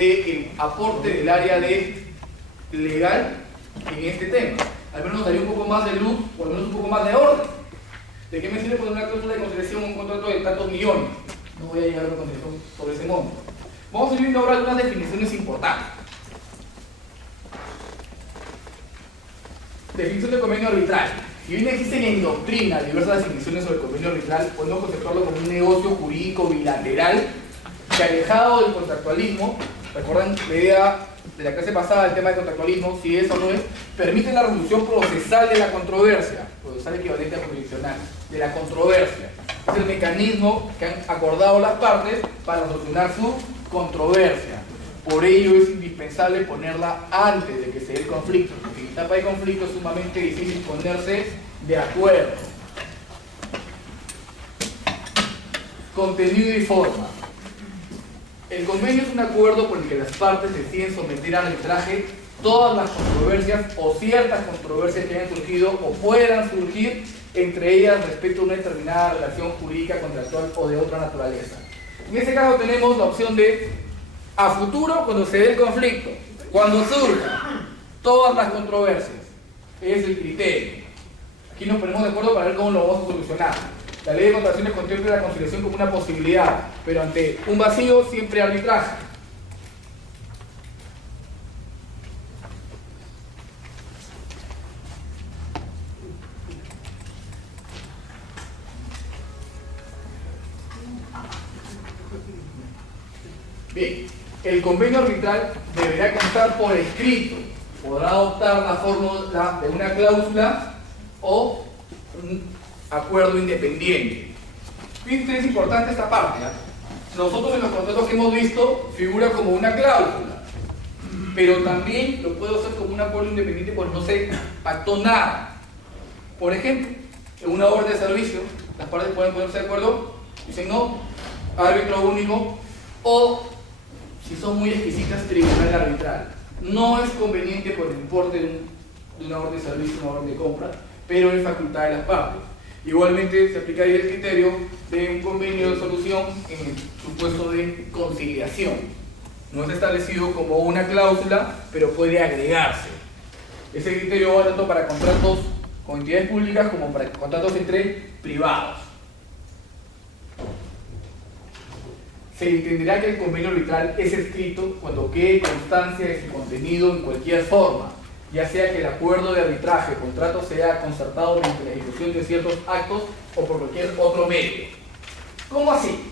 del aporte del área de legal en este tema. Al menos nos daría un poco más de luz, o al menos un poco más de orden. ¿De qué me sirve poner una cláusula de conciliación en un contrato de tantos millones? No voy a llegar a una conciliación sobre ese monto. Vamos a ir viendo ahora algunas definiciones importantes. Definición de convenio arbitral. Si bien existen en doctrina diversas definiciones sobre el convenio arbitral, podemos conceptuarlo como un negocio jurídico bilateral que, alejado del contractualismo, recuerdan la idea de la clase pasada, el tema del contractualismo, si es o no es, permite la resolución procesal de la controversia, procesal equivalente a jurisdiccional, de la controversia. Es el mecanismo que han acordado las partes para solucionar su controversia. Por ello es indispensable ponerla antes de que se dé el conflicto, porque en etapa de conflicto es sumamente difícil ponerse de acuerdo. Contenido y forma. El convenio es un acuerdo por el que las partes deciden someter al arbitraje todas las controversias o ciertas controversias que hayan surgido o puedan surgir entre ellas respecto a una determinada relación jurídica, contractual o de otra naturaleza. En este caso tenemos la opción de a futuro, cuando se dé el conflicto, cuando surjan todas las controversias. Es el criterio. Aquí nos ponemos de acuerdo para ver cómo lo vamos a solucionar. La ley de contrataciones contempla la conciliación como una posibilidad, pero ante un vacío siempre arbitraje. Bien, el convenio arbitral deberá constar por escrito. Podrá adoptar la fórmula de una cláusula o un acuerdo independiente. Fíjense, es importante esta parte, ¿eh? Nosotros en los contratos que hemos visto figura como una cláusula, pero también lo puedo hacer como un acuerdo independiente cuando no se pactó nada. Por ejemplo, en una orden de servicio, las partes pueden ponerse de acuerdo, dicen no, árbitro único, o si son muy exquisitas, tribunal arbitral. No es conveniente por el importe de una orden de servicio, una orden de compra, pero es facultad de las partes. Igualmente se aplica ahí el criterio de un convenio de solución en el supuesto de conciliación. No es establecido como una cláusula, pero puede agregarse. Ese criterio va tanto para contratos con entidades públicas como para contratos entre privados. Se entenderá que el convenio arbitral es escrito cuando quede constancia de su contenido en cualquier forma, ya sea que el acuerdo de arbitraje o contrato sea concertado mediante la ejecución de ciertos actos o por cualquier otro medio. ¿Cómo así?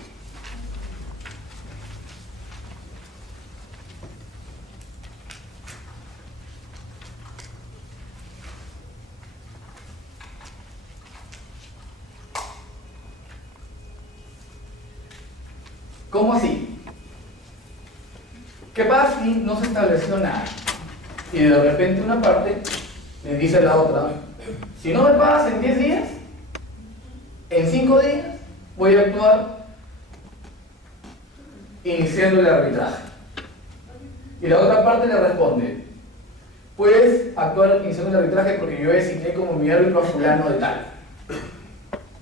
¿Cómo así? ¿Qué pasa si no se estableció nada? Y de repente una parte le dice a la otra, si no me pagas en 10 días, en 5 días voy a actuar iniciando el arbitraje. Y la otra parte le responde, puedes actuar iniciando el arbitraje porque yo designé como mi árbitro a fulano de tal.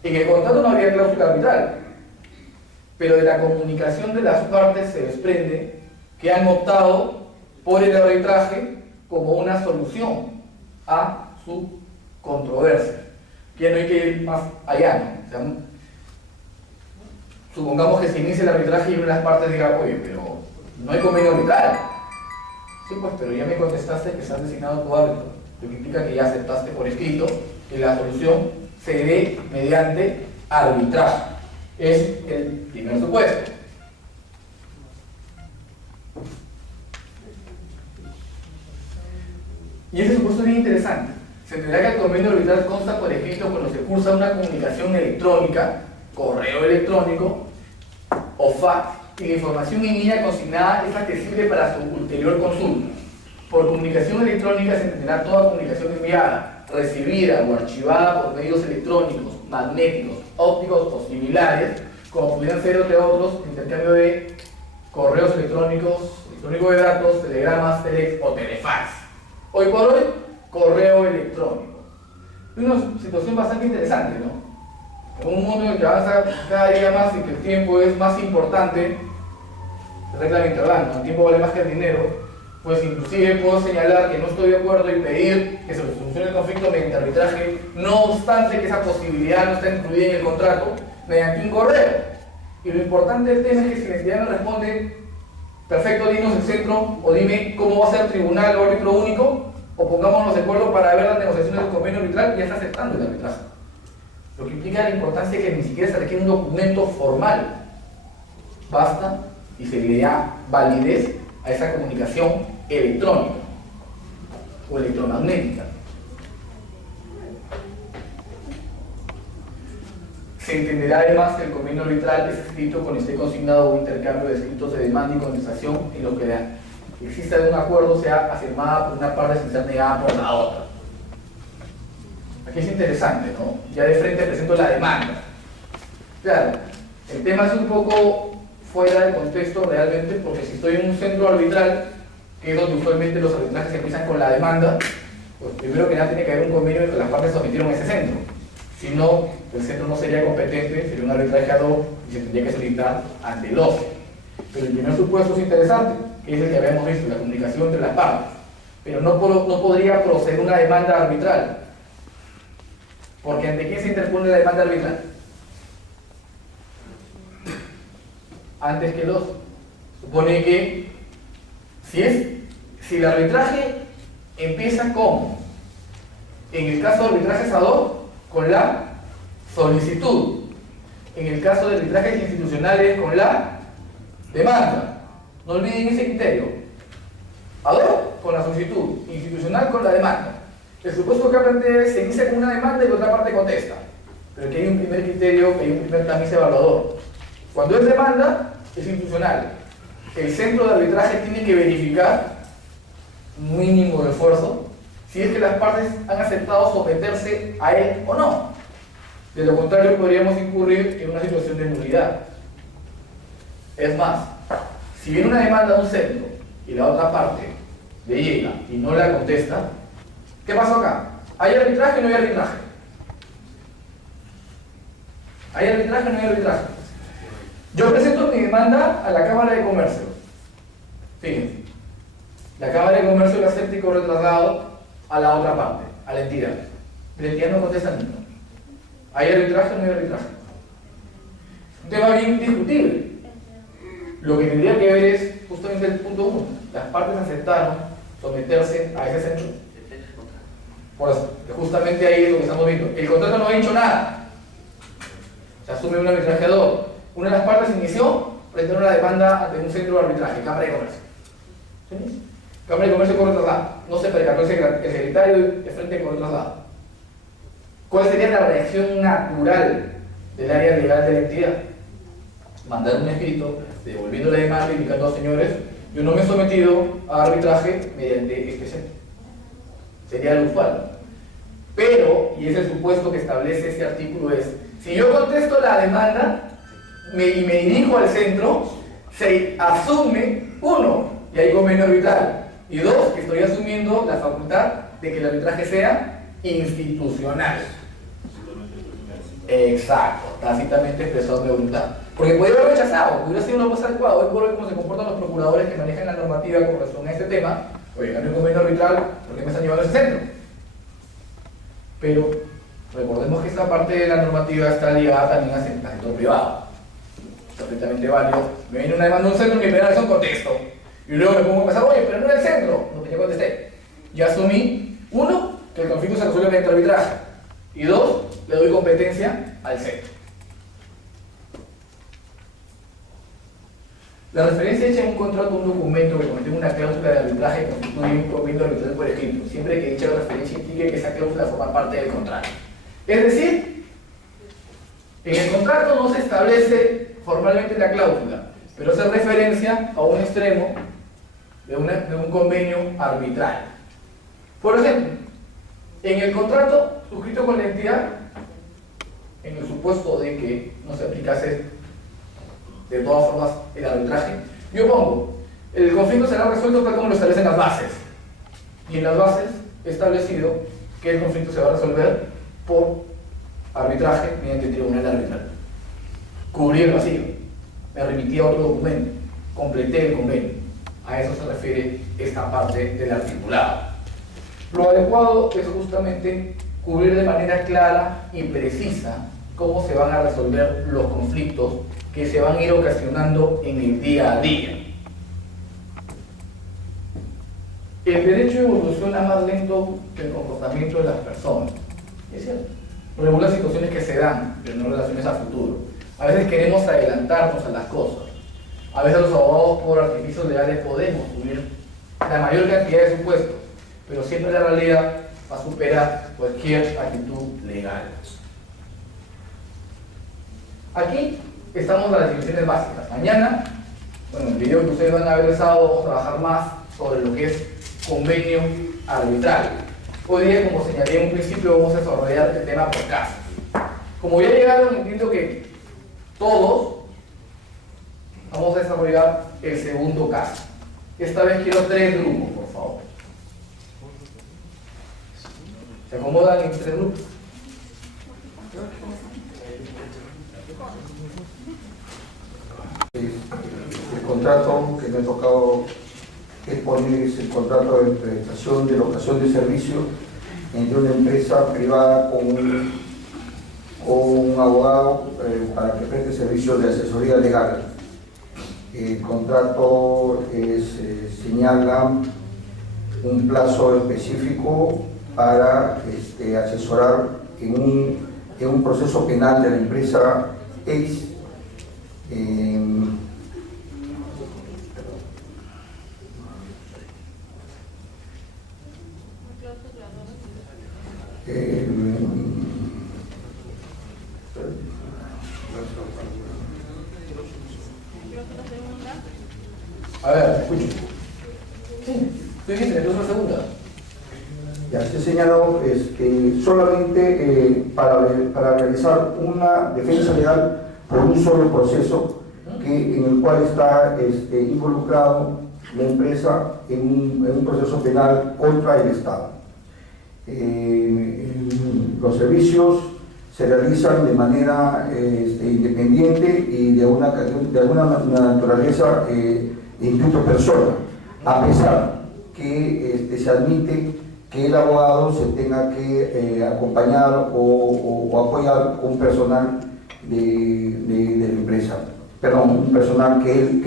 En el contrato no había cláusula arbitral, pero de la comunicación de las partes se desprende que han optado por el arbitraje como una solución a su controversia. Que no hay que ir más allá, ¿no? O sea, supongamos que se inicia el arbitraje y una de las partes diga, oye, pero no hay convenio arbitral. Sí, pues, pero ya me contestaste que se has designado tu árbitro, lo que implica que ya aceptaste por escrito que la solución se dé mediante arbitraje. Es el primer supuesto. Y ese supuesto es bien interesante. Se entenderá que el convenio arbitral consta por escrito cuando se cursa una comunicación electrónica, correo electrónico o fax, y la información en línea consignada es accesible para su ulterior consulta. Por comunicación electrónica se entenderá toda comunicación enviada, recibida o archivada por medios electrónicos, magnéticos, ópticos o similares, como pudieran ser entre otros intercambio de correos electrónicos, electrónico de datos, telegramas, telex o telefax. Hoy por hoy, correo electrónico. Es una situación bastante interesante, ¿no? En un mundo en que avanza cada día más y que el tiempo es más importante, regla interbanco, el tiempo vale más que el dinero, pues inclusive puedo señalar que no estoy de acuerdo y pedir que se solucione el conflicto mediante arbitraje, no obstante que esa posibilidad no está incluida en el contrato, mediante un correo. Y lo importante del tema es que si la entidad me responde, perfecto, dinos el centro, o dime cómo va a ser el tribunal o árbitro único, o pongámonos de acuerdo para ver las negociaciones del convenio arbitral, ya está aceptando el arbitraje. Lo que implica la importancia de que ni siquiera se requiere un documento formal. Basta y se le da validez a esa comunicación electrónica o electromagnética. Se entenderá además que el convenio arbitral es escrito cuando esté consignado un intercambio de escritos de demanda y contestación en los que exista un acuerdo sea afirmada por una parte sin ser negada por la otra. Aquí es interesante, ¿no? Ya de frente presento la demanda. Claro, el tema es un poco fuera de contexto realmente, porque si estoy en un centro arbitral, que es donde usualmente los arbitrajes empiezan con la demanda, pues primero que nada tiene que haber un convenio en que las partes sometieron a ese centro. Si no, el centro no sería competente, sería un arbitraje ad hoc y se tendría que solicitar ante el OCE. Pero el primer supuesto es interesante, que es el que habíamos visto, la comunicación entre las partes. Pero no podría proceder una demanda arbitral. Porque ¿ante quién se interpone la demanda arbitral? Antes que el OCE. Supone que si el arbitraje empieza como, en el caso de arbitrajes ad hoc, con la solicitud, en el caso de arbitrajes institucionales, con la demanda. No olviden ese criterio. Ad hoc con la solicitud, institucional con la demanda. El supuesto que plantea se inicia con una demanda y la otra parte contesta. Pero aquí hay un primer criterio, que hay un primer tamiz evaluador. Cuando es demanda, es institucional. El centro de arbitraje tiene que verificar un mínimo de esfuerzo si es que las partes han aceptado someterse a él o no. De lo contrario, podríamos incurrir en una situación de nulidad. Es más, si viene una demanda de un centro y la otra parte le llega y no la contesta, ¿qué pasó acá? ¿Hay arbitraje o no hay arbitraje? ¿Hay arbitraje o no hay arbitraje? Yo presento mi demanda a la Cámara de Comercio. Fíjense, la Cámara de Comercio la acepta y corre traslado a la otra parte, a la entidad. La entidad no contesta ni no. ¿Hay arbitraje o no hay arbitraje? Un tema bien discutible. Lo que tendría que ver es justamente el punto 1. Las partes aceptaron someterse a ese centro. Por eso, justamente ahí es lo que estamos viendo. El contrato no ha dicho nada. Se asume un arbitraje ad hoc. Una de las partes inició presentando una demanda ante un centro de arbitraje, Cámara de Comercio. ¿Sí? Cámara de Comercio corre traslado. No se percató el secretario de frente corre traslado. ¿Cuál sería la reacción natural del área legal de la entidad? Mandar un escrito devolviendo la demanda indicando, señores, yo no me he sometido a arbitraje mediante este centro. Sería lo usual. Pero, y ese supuesto que establece este artículo es, si yo contesto la demanda y me dirijo al centro, se asume, uno, que hay convenio arbitral, y dos, que estoy asumiendo la facultad de que el arbitraje sea institucional. Exacto, tácitamente expresado mi voluntad. Porque podría haber rechazado, hubiera sido lo más adecuado. Hoy por hoy, cómo se comportan los procuradores que manejan la normativa con relación a este tema, oye, no hay un convenio arbitral, ¿por qué me están llevando a ese centro? Pero recordemos que esta parte de la normativa está ligada también al sector privado. Es perfectamente válido. Me viene una demanda de un centro, mi primera reacción contesto. Y luego me pongo a pensar, oye, pero no era el centro. No, que ya contesté. Ya asumí, uno, que el conflicto se resuelve mediante arbitraje. Y dos, le doy competencia al centro. La referencia hecha en un contrato o un documento que contiene una cláusula de arbitraje constituye un convenio arbitral por escrito, siempre que dicha referencia implique que esa cláusula forma parte del contrato. Es decir, en el contrato no se establece formalmente la cláusula, pero hace referencia a un extremo de un convenio arbitral. Por ejemplo, en el contrato suscrito con la entidad, en el supuesto de que no se aplicase de todas formas el arbitraje, yo pongo, el conflicto será resuelto tal como lo establecen las bases. Y en las bases he establecido que el conflicto se va a resolver por arbitraje mediante tribunal arbitral. Cubrí el vacío. Me remití a otro documento. completé el convenio. A eso se refiere esta parte del articulado. Lo adecuado es justamente cubrir de manera clara y precisa cómo se van a resolver los conflictos que se van a ir ocasionando en el día a día. El derecho evoluciona más lento que el comportamiento de las personas. Es cierto. Regula situaciones que se dan, pero no relaciones a futuro. A veces queremos adelantarnos a las cosas. A veces los abogados por artificios legales podemos cubrir la mayor cantidad de supuestos, pero siempre la realidad va a superar cualquier actitud legal. Aquí estamos las definiciones básicas. Mañana, bueno, en el video que ustedes van a ver el sábado, vamos a trabajar más sobre lo que es convenio arbitral. Hoy día, como señalé en un principio, vamos a desarrollar el tema por caso. Como ya llegaron, entiendo que todos vamos a desarrollar el segundo caso. Esta vez quiero 3 grupos, por favor. ¿Se acomodan en 3 grupos? El contrato que me ha tocado exponer es el contrato de prestación de locación de servicios entre una empresa privada con un abogado para que preste servicios de asesoría legal. El contrato señala un plazo específico para asesorar en un proceso penal de la empresa X. A ver, escucho. Sí, estoy bien, entonces la segunda. Ya se ha señalado que solamente para realizar una defensa legal por un solo proceso en el cual está involucrado la empresa en un proceso penal contra el Estado. Los servicios se realizan de manera independiente y de alguna naturaleza incluso persona, a pesar que se admite que el abogado se tenga que acompañar o apoyar con personal de la empresa, perdón, un personal que él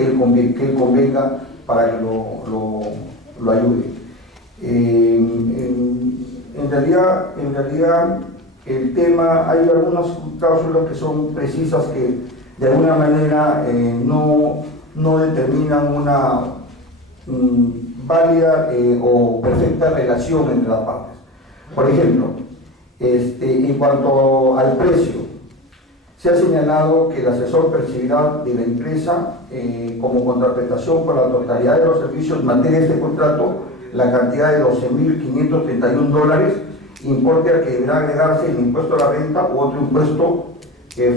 convenga para que lo ayude. En realidad el tema, hay algunas cláusulas que son precisas que de alguna manera no determinan una válida o perfecta relación entre las partes. Por ejemplo, en cuanto al precio, se ha señalado que el asesor percibirá de la empresa como contraprestación por la totalidad de los servicios en materia de este contrato la cantidad de $12.531, importe al que deberá agregarse el impuesto a la renta u otro impuesto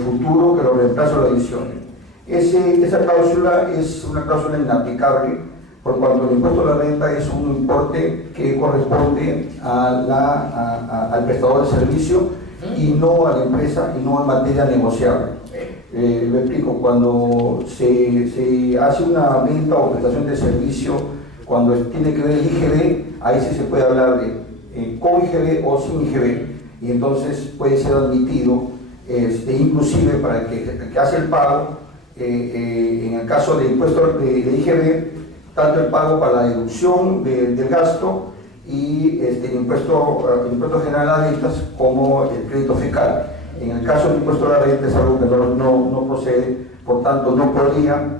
futuro que lo reemplace o lo adicione. Esa cláusula es una cláusula inaplicable, por cuanto el impuesto a la renta es un importe que corresponde al prestador de servicio y no a la empresa, y no en materia negociable. Lo explico: cuando se hace una venta o prestación de servicio, cuando tiene que ver el IGB, ahí sí se puede hablar de con IGB o sin IGB, y entonces puede ser admitido, inclusive para el que hace el pago, en el caso de impuesto de IGB, tanto el pago para la deducción del gasto y el impuesto general a las rentas como el crédito fiscal. En el caso del impuesto a la renta es algo que no procede, por tanto no podría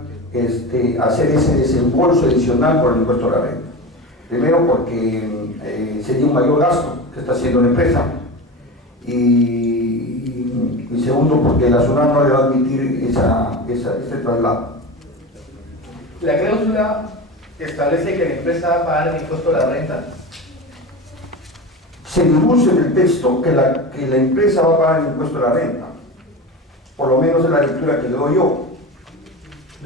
hacer ese desembolso adicional por el impuesto a la renta. Primero porque sería un mayor gasto que está haciendo la empresa, y segundo porque la SUNAT no le va a admitir ese traslado. La cláusula establece que la empresa va a pagar el impuesto a la renta. Se deduce del texto que la empresa va a pagar el impuesto a la renta, por lo menos es la lectura que le doy yo.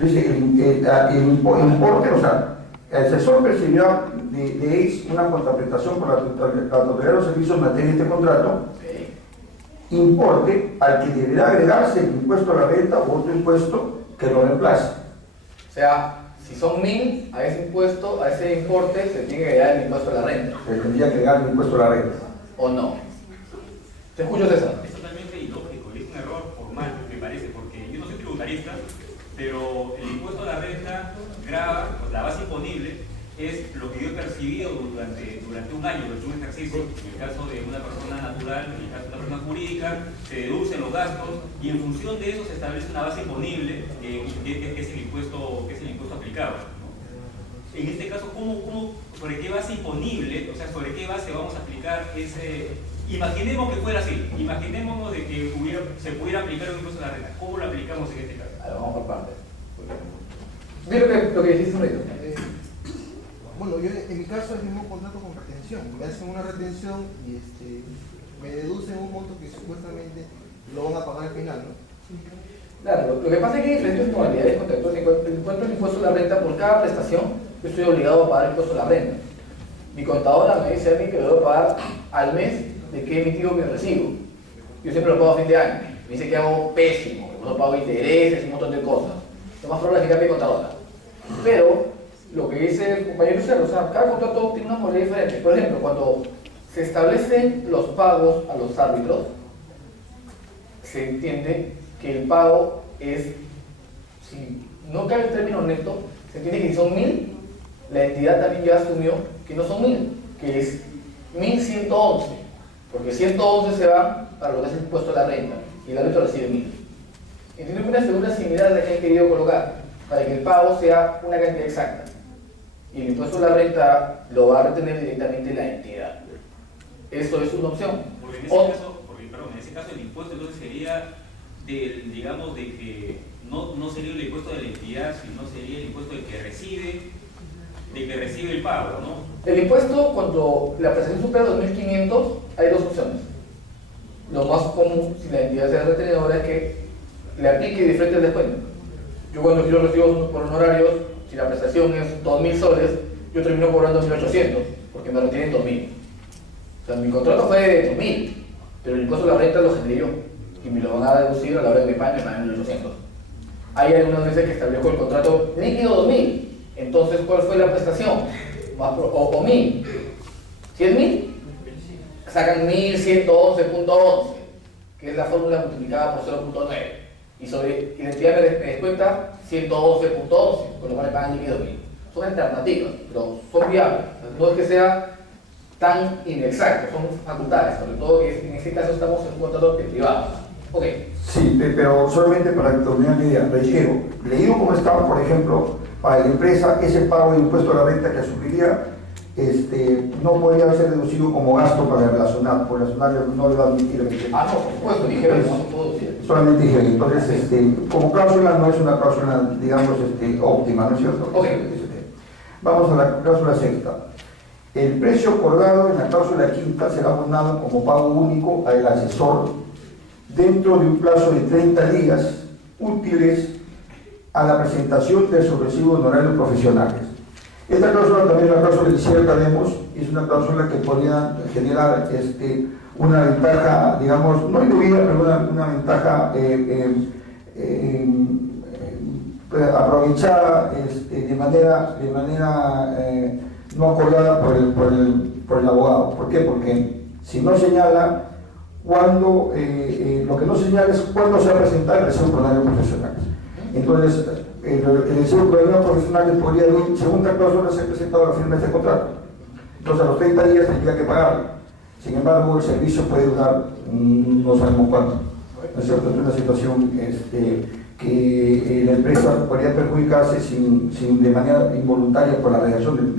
Dice el importe, o sea, el asesor percibirá de X una contraprestación por la totalidad de los servicios en materia de este contrato, importe al que deberá agregarse el impuesto a la renta u otro impuesto que lo reemplace. O sea, Si son 1000, a ese impuesto, a ese importe se tiene que agregar el impuesto a la renta. Se tendría que agregar el impuesto a la renta. ¿O no? ¿Te escucho, César? Es totalmente ilógico y es un error formal, me parece, porque yo no soy tributarista, pero el impuesto a la renta grava, pues la base imponible es lo que yo he percibido durante un año, durante un ejercicio. En el caso de una persona natural, en el caso de una persona jurídica, se deducen los gastos y en función de eso se establece una base imponible que es el impuesto aplicado, ¿no? En este caso, ¿sobre qué base imponible, o sea, sobre qué base vamos a aplicar ese? Imaginemos que fuera así, imaginémonos de que se pudiera aplicar un impuesto a la renta. ¿Cómo lo aplicamos en este caso? A ver, vamos por partes. Di lo que dijiste un ratito. Bueno, yo en mi caso es el mismo contrato con retención. Me hacen una retención y me deducen un monto que supuestamente lo van a pagar al final, ¿no? Claro, lo que pasa es que hay diferentes modalidades contractuales. Encuentro el impuesto a la renta por cada prestación. Yo estoy obligado a pagar el impuesto a la renta. Mi contadora me dice a mí que lo debo pagar al mes de que he emitido mi recibo. Yo siempre lo pago a fin de año. Me dice que hago pésimo, que no pago intereses, un montón de cosas. Lo más probable es que cambie mi contadora. Pero lo que dice el compañero Cerro, o sea, cada contrato tiene una modalidad diferente. Por ejemplo, cuando se establecen los pagos a los árbitros, se entiende que el pago es, si no cae el término neto, se entiende que si son 1000, la entidad también ya asumió que no son 1000, que es 1111, porque 111 se va para lo que es el impuesto a la renta y el árbitro recibe 1000. Entiendo que una figura similar a la que han querido colocar, para que el pago sea una cantidad exacta. Y el impuesto a la renta lo va a retener directamente la entidad. Eso es una opción. Porque en ese caso el impuesto entonces sería digamos, de que no sería el impuesto de la entidad, sino sería el impuesto del que recibe el pago, ¿no? El impuesto, cuando la prestación supera 2.500, hay dos opciones. Lo más común, si la entidad sea retenedora, es que le aplique diferente el descuento. Yo cuando quiero recibos por honorarios, si la prestación es 2.000 soles, yo termino cobrando 1.800, porque me retienen 2.000. O sea, mi contrato fue de 2.000, pero el impuesto a la renta lo generé yo, y me lo van a deducir a la hora de que pague, me pagan 1.800. Hay algunas veces que establezco el contrato líquido 2.000, entonces ¿cuál fue la prestación? O 1.000. Si es 1.000, sacan 1.111.11, que es la fórmula multiplicada por 0.9. Y sobre identidad me descuenta 111.11, con lo cual me pagan líquido 1.000. Son alternativas, pero son viables. No es que sea tan inexacto, son facultades, sobre todo que en este caso estamos en un contrato privado. Ok. Sí, pero solamente para que termine la idea, reitero, leído como estaba, por ejemplo, para la empresa, ese pago de impuesto a la renta que asumiría no podría ser deducido como gasto para el relacionar, porque el relacionar no le va a admitir el que... Ah, no, por supuesto, dijeron, no puedo decir. Solamente dijeron, entonces, como cláusula no es una cláusula, digamos, óptima, ¿no es cierto? Ok. Vamos a la cláusula sexta. El precio acordado en la cláusula quinta será abonado como pago único al asesor dentro de un plazo de 30 días útiles a la presentación de sus recibos honorarios profesionales. Esta cláusula también es la cláusula que siempre tenemos, es una cláusula que podría generar una ventaja, digamos, no indebida, pero una ventaja aprovechada de manera no acordada por el abogado. ¿Por qué? Porque si no señala cuándo, lo que no señala es cuándo se va a presentar el recibo honorario profesionales. Entonces, el recibo honorario profesionales podría, según la cláusula, ser presentado a la firma de este contrato. Entonces, a los 30 días tendría que pagarlo. Sin embargo, el servicio puede durar no sabemos cuánto. ¿No es cierto? Es una situación que la empresa podría perjudicarse de manera involuntaria por la redacción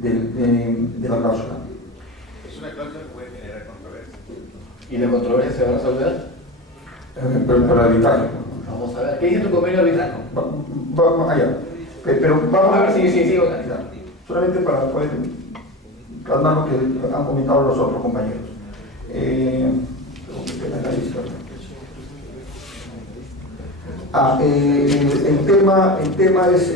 de la cláusula. Es una cláusula que puede generar controversia. ¿Y la controversia se va a resolver? Pero para evitarlo. Vamos a ver, ¿qué dice tu convenio arbitral? Vamos allá. Pero vamos A ver, sí, solamente para poder plasmar lo que han comentado los otros compañeros. El tema es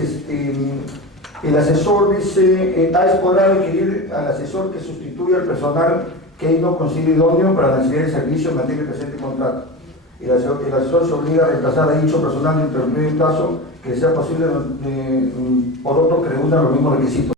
el asesor dice, podrá requerir al asesor que sustituya al personal que él no considere idóneo para la necesidad de servicio en materia de presente contrato. El asesor se obliga a reemplazar a dicho personal dentro del medio plazo que sea posible por otro que reúna los mismos requisitos.